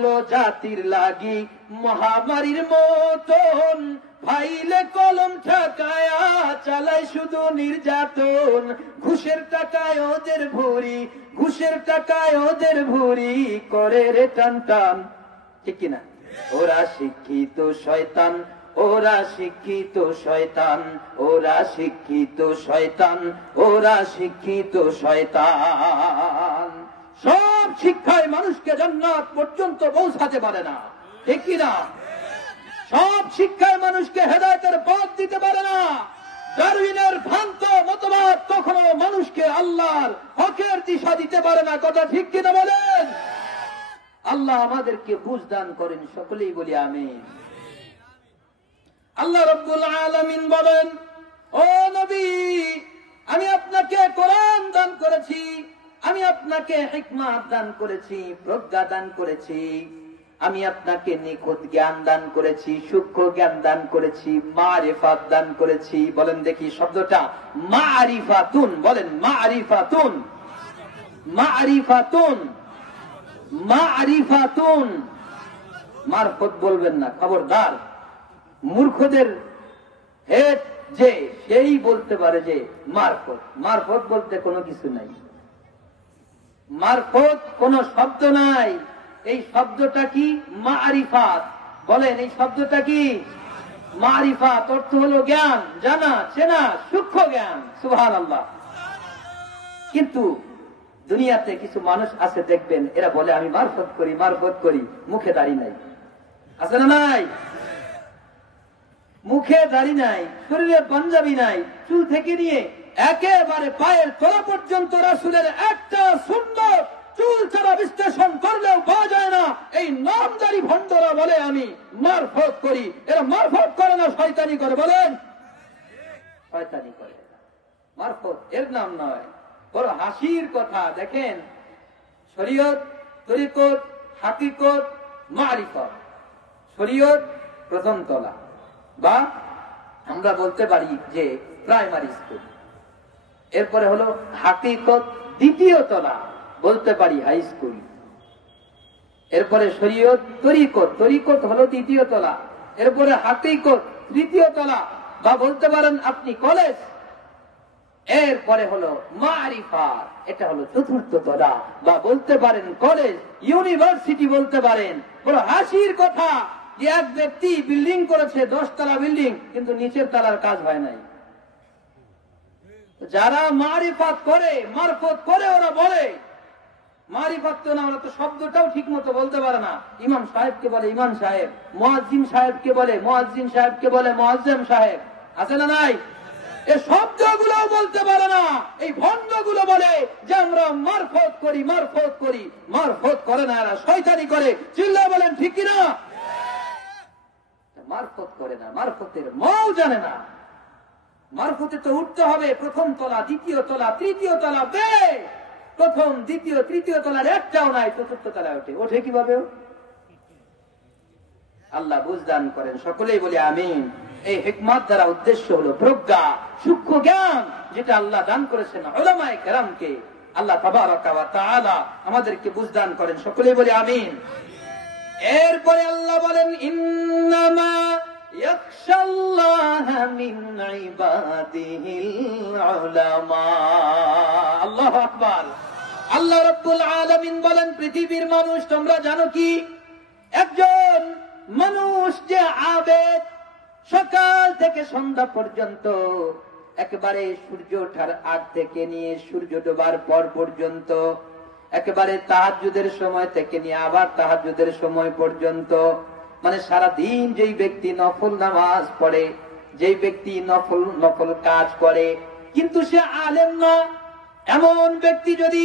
হলো জাতির লাগি মহামারীর মতন। ফাইলে কলম ঠকায়া চালায় শুধু নির্যাতন। ঘুষের টাকায় ওদের ভুরি ঘুষের টাকায় ওদের ভুরি করে রে টান টান। ঠিক কিনা? ওরা শিক্ষিত শয়তান, ওরা শিক্ষিত শয়তান, ওরা শিক্ষিত শয়তান, ওরা শিক্ষিত শয়তান। সব শিক্ষায় মানুষকে জান্নাত পর্যন্ত পৌঁছাতে পারে না। ঠিক কিনা সব শিক্ষায় মানুষকে হেদায়তের পথ দিতে পারে না। ডারউইনের ভ্রান্ত মতবাদ কখনো মানুষকে আল্লাহর হকের দিশা দিতে পারে না। কথা ঠিক কিনা বলেন? আল্লাহ আমাদেরকে বুঝ দান করেন, সকলেই বলি আমিন। আল্লাহ রব্বুল আলামিন বলেন, ও নবী, আমি আপনাকে কোরআন দান করেছি। আমি আপনাকে হিকমাত দান করেছি, প্রজ্ঞা দান করেছি। আমি আপনাকে নিখুঁত জ্ঞান দান করেছি, সূক্ষ্ম জ্ঞান দান করেছি মা মারিফাত দান করেছি। বলেন দেখি শব্দটা। মারিফাতুন, বলেন মারিফাতুন। মারিফাতুন। মারিফাতুন। মারফত বলবেন না, খবরদার। মূর্খদের হেড যে, সেই বলতে পারে যে মারফত। মারফত বলতে কোনো কিছু নাই। মারফত কোন শব্দ নাই। এই শব্দটা কি? মারিফাত। বলেন, এই শব্দটা কি? মারিফাত অর্থ হলো জ্ঞান, জানা, চেনা, সূক্ষ্ম জ্ঞান। সুহান আল্লাহ কিন্তু দুনিয়াতে কিছু মানুষ আছে, দেখবেন, এরা বলে, আমি মারফত করি মারফত করি। মুখে দাড়ি নাই। আছে না নাই? মুখে দাড়ি নাই, শরীরে পাঞ্জাবি নাই, চুল থেকে নিয়ে একেবারে পায়ের তলা পর্যন্ত রাসুলের একটা সুন্দর চুল ছাড়া বিশ্লেষণ করলেও পাওয়া যায় না এই নামদারি ভণ্ডরা বলে আমি মারফত করি এরা মারফত করে না শয়তানি করে বলেন। শয়তানি করে। মারফত এর নাম নয়। বড় হাসির কথা, দেখেন। শরীয়ত, তরিকত, হাকিকত, মারিফত। শরীয়ত প্রথম তলা বা আমরা বলতে পারি যে প্রাইমারি স্কুল। এরপরে হলো হাকিকত দ্বিতীয় তলা বলতে পারি হাই স্কুল। এরপরে শরীয়ত, তরিকত। তরিকত হলো দ্বিতীয় তলা এরপরে হাকিকত তৃতীয় তলা, বা বলতে পারেন আপনি কলেজ। এরপরে হলো মারিফা, এটা হলো চতুর্থ তলা, বা বলতে পারেন কলেজ, ইউনিভার্সিটি বলতে পারেন। হাসির কথা যে এক ব্যক্তি বিল্ডিং করেছে, দশতলা বিল্ডিং, কিন্তু নিচের তলার কাজ হয় নাই। যারা মারিফাত করে, মারফত করে ওরা বলে না শব্দটাও ঠিক মতো বলতে পারে না। ইমাম সাহেবকে বলে ইমাম সাহেব সাহেবকে বলে সাহেবকে বলে সাহেব। আছে না নাই? এ বলতে পারে না। এই ভণ্ডগুলো বলে যে আমরা মারফত করি মারফত করি। মারফত করে না এরা, শয়তানি করে। চিল্লা বলেন, ঠিক কিনা? মারফত করে না, মারফতের মাও জানে না। মারফতে তো উঠতে হবে, প্রথম তলা, দ্বিতীয় তলা, তৃতীয় তলা, বে! প্রথম, দ্বিতীয়, তৃতীয় তলার একটাও নাই, চতুর্থ তলায় ওঠে। ওঠে কীভাবে? আল্লাহ বুঝদান করেন। সকলেই বলি আমিন। এই হিকমাত দ্বারা উদ্দেশ্য হলো প্রজ্ঞা, সূক্ষ্ম জ্ঞান, যেটা আল্লাহ দান করেছেন ওলামায় কেরামকে। আল্লাহ তাবারাকা আমাদেরকে বুঝদান করেন। সকলেই বলি আমিন। এরপরে আল্লাহ বলেন আল্লাহু আকবার। আল্লাহ রাব্বুল আলামিন বলেন, পৃথিবীর মানুষ, তোমরা জানো কি? একজন মানুষ যে আবেদ সকাল থেকে সন্ধ্যা পর্যন্ত একেবারে সূর্য ওঠার আগ থেকে নিয়ে সূর্য ডোবার পর পর্যন্ত, একেবারে তাহাজুদের সময় থেকে নিয়ে আবার তাহাজুদের সময় পর্যন্ত মানে সারা দিন যেই ব্যক্তি নফল নামাজ পড়ে, যেই ব্যক্তি নফল নফল কাজ করে, কিন্তু সে আলেম না। এমন ব্যক্তি যদি